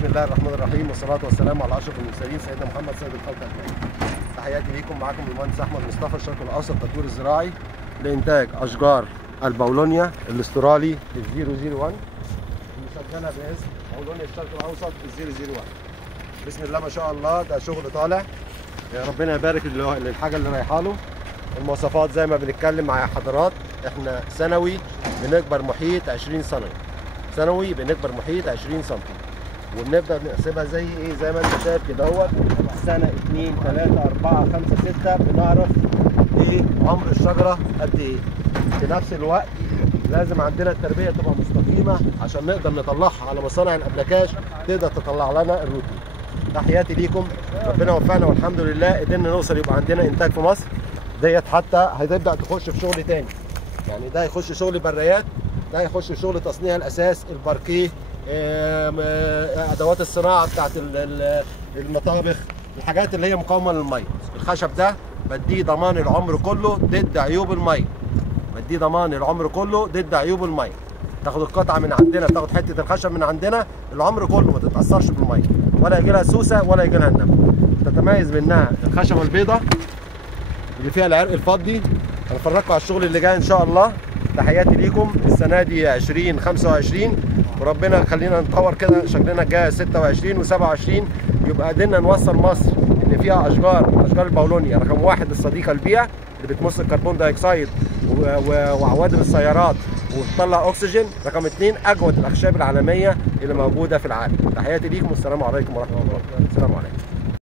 بسم الله الرحمن الرحيم، والصلاة والسلام على أشرف المرسلين سيدنا محمد سيد الخلق أجمعين. تحياتي ليكم، معاكم المهندس أحمد مصطفى، الشرق الأوسط تطوير الزراعي لإنتاج أشجار البولونيا الاسترالي 001 المسجلة باسم بولونيا الشرق الأوسط 001. بسم الله ما شاء الله، ده شغل طالع، يا ربنا يبارك للحاجة اللي رايحة له. المواصفات زي ما بنتكلم مع حضرات، احنا سنوي بنكبر محيط 20 سنة، سنوي بنكبر محيط 20 سم، وبنبدا نحسبها زي ايه، زي ما انت شايف كده اهوت، سنه 2 3 4 5 6 بنعرف ايه عمر الشجره قد ايه. في نفس الوقت لازم عندنا التربيه تبقى مستقيمه عشان نقدر نطلعها على مصانع الابلكاش تقدر تطلع لنا الروتين. تحياتي ليكم، ربنا وفقنا والحمد لله قدرنا نوصل يبقى عندنا انتاج في مصر. ديت حتى هتبدا تخش في شغل تاني، يعني ده يخش شغل بريات، ده يخش شغل تصنيع الاساس، الباركيه، ادوات الصناعه بتاعت المطابخ، الحاجات اللي هي مقاومه للميه. الخشب ده بديه ضمان العمر كله ضد عيوب الميه، بديه ضمان العمر كله ضد عيوب الميه. تاخد القطعه من عندنا، تاخد حته الخشب من عندنا العمر كله، ما تتاثرش بالميه، ولا يجي لها سوسه ولا يجي لها النمل. تتميز منها الخشبه البيضاء اللي فيها العرق الفضي. هنفرجكم على الشغل اللي جاي ان شاء الله. تحياتي ليكم، السنه دي 2025 وربنا يخلينا نتطور كده، شكلنا الجاي 26 و27 يبقى قدرنا نوصل مصر اللي فيها اشجار البولونيا رقم 1 الصديقه للبيئه اللي بتمص الكربون دايوكسيد وعوادم السيارات وتطلع اكسجين، رقم 2 اجود الاخشاب العالميه اللي موجوده في العالم. تحياتي ليكم والسلام عليكم ورحمه الله. السلام عليكم.